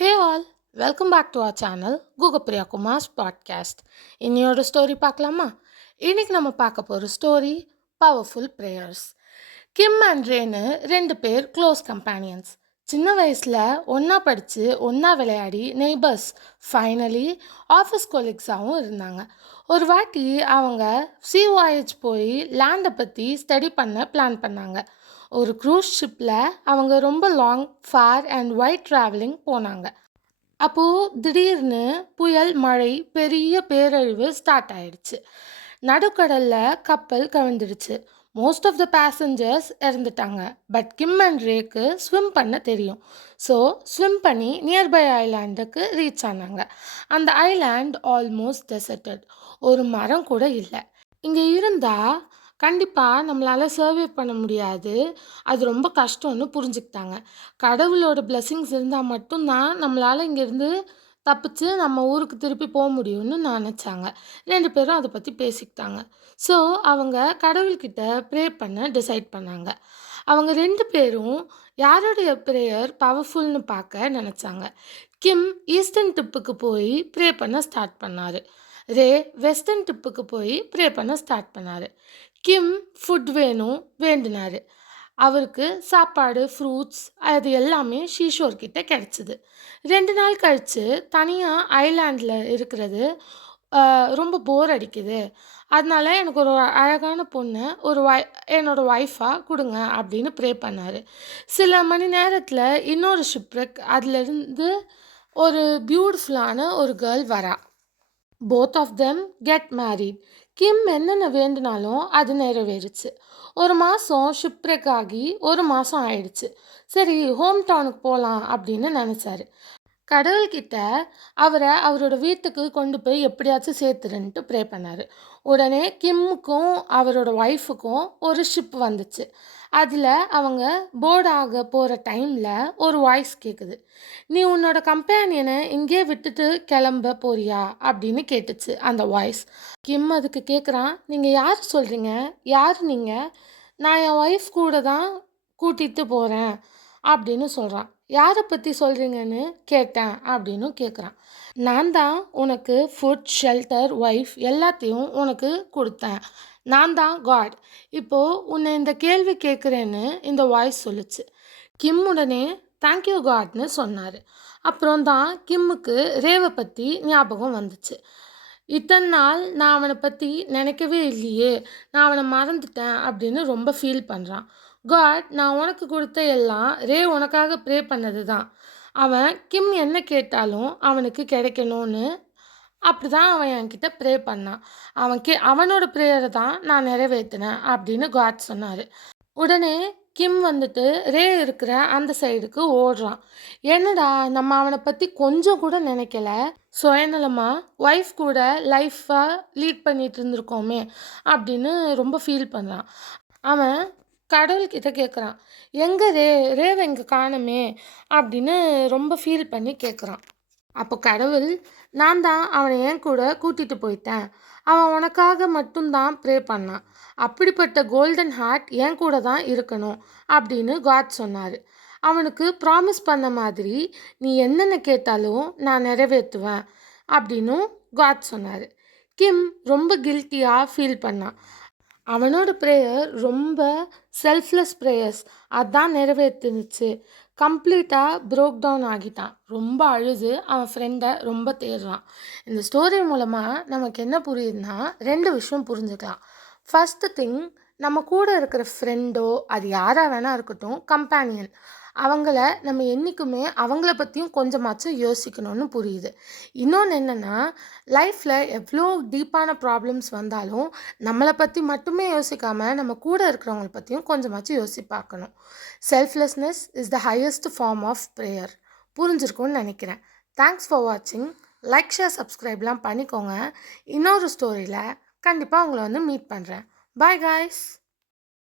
Hey all, welcome back to our channel Google Priya Kumar's podcast. இன்னையோட story பார்க்கலாமா? இன்னைக்கு நம்ம பார்க்க போகிற story powerful prayers. Kim and Renu ரெண்டு பேர் க்ளோஸ் கம்பேனியன்ஸ். சின்ன வயசில் ஒன்றா படித்து ஒன்றா விளையாடி நெய்பர்ஸ், ஃபைனலி ஆஃபீஸ் கொலீக்ஸாகவும் இருந்தாங்க. ஒரு வாட்டி அவங்க சி வாயேஜ் போய் லேண்டை பற்றி ஸ்டடி பண்ண பிளான் பண்ணாங்க. ஒரு க்ரூஸ் ஷிப்பில் அவங்க ரொம்ப long, far and wide travelling போனாங்க. அப்போது திடீர்னு புயல், மழை, பெரிய பேரழிவு ஸ்டார்ட் ஆயிடுச்சு. நடுக்கடலில் கப்பல் கவிழ்ந்துடுச்சு. மோஸ்ட் ஆஃப் த பேசஞ்சர்ஸ் இறந்துட்டாங்க. பட் கிம் அண்ட் ரேக்கு ஸ்விம் பண்ண தெரியும். ஸோ ஸ்விம் பண்ணி நியர்பை ஐலாண்டுக்கு ரீச் ஆனாங்க. அந்த ஐலாண்ட் ஆல்மோஸ்ட் டெசர்டட். ஒரு மரம் கூட இல்லை. இங்கே இருந்தால் கண்டிப்பாக நம்மளால் சர்வே பண்ண முடியாது, அது ரொம்ப கஷ்டம்னு புரிஞ்சுக்கிட்டாங்க. கடவுளோட பிளெஸ்ஸிங்ஸ் இருந்தால் மட்டும்தான் நம்மளால் இங்கேருந்து தப்பிச்சு நம்ம ஊருக்கு திருப்பி போக முடியும்னு நினச்சாங்க. ரெண்டு பேரும் அதை பற்றி பேசிக்கிட்டாங்க. ஸோ அவங்க கடவுள்கிட்ட ப்ரே பண்ண டிசைட் பண்ணாங்க. அவங்க ரெண்டு பேரும் யாருடைய ப்ரேயர் பவர்ஃபுல்னு பார்க்க நினச்சாங்க. கிம் ஈஸ்டர்ன் டிப்புக்கு போய் ப்ரே பண்ண ஸ்டார்ட் பண்ணார். ரே வெஸ்டர்ன் டிப்புக்கு போய் ப்ரே பண்ண ஸ்டார்ட் பண்ணார். கிம் ஃபுட் வேணும் வேண்டினார். அவருக்கு சாப்பாடு, ஃப்ரூட்ஸ் அது எல்லாமே ஷீஷோர்கிட்ட கிடச்சிது. 2 நாள் கழித்து தனியாக ஐலாண்டில் இருக்கிறது ரொம்ப போர் அடிக்குது, அதனால எனக்கு ஒரு அழகான பொண்ணை என்னோடய ஒய்ஃபாக கொடுங்க அப்படின்னு ப்ரே பண்ணார். சில மணி நேரத்தில் இன்னொரு ஷிப்ரெக், அதுலேருந்து ஒரு பியூட்டிஃபுல்லான ஒரு கேர்ள் வரா. Both of them get married. கிம் என்னென்ன வேண்டுனாலும் அது நிறைவேறுச்சு. ஒரு மாதம் ஷிப்ரெக் ஆகி ஒரு மாதம் ஆயிடுச்சு. சரி, ஹோம் டவுனுக்கு போகலாம் அப்படின்னு நினச்சாரு. கடவுள்கிட்ட அவரை அவரோட வீட்டுக்கு கொண்டு போய் எப்படியாச்சும் சேர்த்துருன்ட்டு ப்ரே பண்ணார். உடனே கிம்முக்கும் அவரோட ஒய்ஃபுக்கும் ஒரு ஷிப் வந்துச்சு. அதில் அவங்க போர்டு ஆக போகிற டைமில் ஒரு வாய்ஸ் கேட்குது. நீ உன்னோட கம்பேனியனை இங்கே விட்டுட்டு கிளம்ப போறியா அப்படின்னு கேட்டுச்சு அந்த வாய்ஸ். கிம் அதுக்கு கேட்குறான், நீங்கள் யார் சொல்கிறீங்க? யார் நீங்கள்? நான் என் ஒய்ஃப் கூட தான் கூட்டிகிட்டு போகிறேன் அப்படின்னு சொல்கிறான். யாரை பற்றி சொல்கிறீங்கன்னு கேட்டேன் அப்படின்னு கேட்குறான். நான் தான் உனக்கு ஃபுட், ஷெல்டர், ஒய்ஃப் எல்லாத்தையும் உனக்கு கொடுத்தேன். நான் தான் காட். இப்போது உன்னை இந்த கேள்வி கேட்குறேன்னு இந்த வாய்ஸ் சொல்லுச்சு. கிம் உடனே தேங்க்யூ காட்னு சொன்னார். அப்புறம் தான் கிம்முக்கு ரேவை பற்றி ஞாபகம் வந்துச்சு. இத்தனை நாள் நான் அவனை பற்றி நினைக்கவே இல்லையே, நான் அவனை மறந்துட்டேன் அப்படின்னு ரொம்ப ஃபீல் பண்ணுறான். காட், நான் உனக்கு கொடுத்த எல்லாம் ரே உனக்காக ப்ரே பண்ணது தான். அவன் கிம் என்ன கேட்டாலும் அவனுக்கு கிடைக்கணும்னு அப்படி தான் அவன் என்கிட்ட ப்ரே பண்ணான். அவனோட ப்ரேயரை தான் நான் நிறைவேற்றினேன் அப்படின்னு காட் சொன்னார். உடனே கிம் வந்துட்டு ரே இருக்கிற அந்த சைடுக்கு ஓடுறான். என்னடா, நம்ம அவனை பற்றி கொஞ்சம் கூட நினைக்கல, சுயநலமாக ஒய்ஃப் கூட லைஃப்பாக லீட் பண்ணிட்டு இருந்திருக்கோமே அப்படின்னு ரொம்ப ஃபீல் பண்ணுறான். அவன் கடவுள்கிட்ட கேட்குறான், எங்கே ரேவை இங்கே காணுமே அப்படின்னு ரொம்ப ஃபீல் பண்ணி கேட்குறான். அப்போ கடவுள், நான் தான் அவனை என் கூட கூட்டிகிட்டு போயிட்டேன். அவன் உனக்காக மட்டும்தான் ப்ரே பண்ணான். அப்படிப்பட்ட கோல்டன் ஹார்ட் என் கூட தான் இருக்கணும் அப்படின்னு காட் சொன்னார். அவனுக்கு ப்ராமிஸ் பண்ண மாதிரி நீ என்னென்ன கேட்டாலும் நான் நிறைவேற்றுவேன் அப்படின்னும் காட் சொன்னார். கிம் ரொம்ப கில்ட்டியாக ஃபீல் பண்ணான். அவனோட ப்ரேயர் ரொம்ப செல்ஃப்லெஸ் ப்ரேயர்ஸ், அதான் நிறைவேற்றுனுச்சு. கம்ப்ளீட்டாக ப்ரோக் டவுன் ஆகிட்டான். ரொம்ப அழுது அவன் ஃப்ரெண்டை ரொம்ப தேடுறான். இந்த ஸ்டோரி மூலமாக நமக்கு என்ன புரியுதுன்னா, 2 விஷயம் புரிஞ்சுக்கலாம். ஃபஸ்ட்டு திங், நம்ம கூட இருக்கிற ஃப்ரெண்டோ அது யாராக வேணா இருக்கட்டும், கம்பேனியன், அவங்கள நம்ம என்றைக்குமே அவங்கள பற்றியும் கொஞ்சமாச்சும் யோசிக்கணும்னு புரியுது. இன்னொன்று என்னென்னா, லைஃப்பில் எவ்வளோ டீப்பான ப்ராப்ளம்ஸ் வந்தாலும் நம்மளை பற்றி மட்டுமே யோசிக்காமல் நம்ம கூட இருக்கிறவங்கள பற்றியும் கொஞ்சமாச்சும் யோசிச்சு பார்க்கணும். Selflessness is the highest form of prayer. புரிஞ்சிருக்கும்னு நினைக்கிறேன். தேங்க்ஸ் ஃபார் வாட்சிங். லைக், ஷேர், சப்ஸ்கிரைப்லாம் பண்ணிக்கோங்க. இன்னொரு ஸ்டோரியில் கண்டிப்பாக உங்களை மீட் பண்ணுறேன். Bye guys.